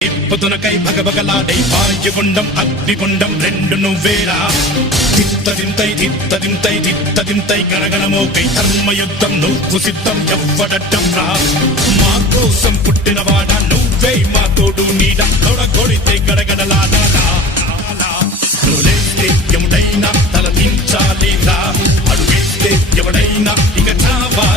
పొద్దునకై భగభగలాడై వాయుగుండం అగ్నిగుండం రెండు నువ్వేరా తిత్తదింతై గణగణమోకై ధర్మయుద్ధం నువ్వు సిద్ధం ఎవ్వడట్టం రా మా కోసం పుట్టినవాడా నువ్వే మా తోడు నీడ కొడితే గడగడలాడాలా నువ్వులేస్తే ఎవడైనా తల దించాలి రా అడుగేస్తే ఎవడైనా ఇక చావా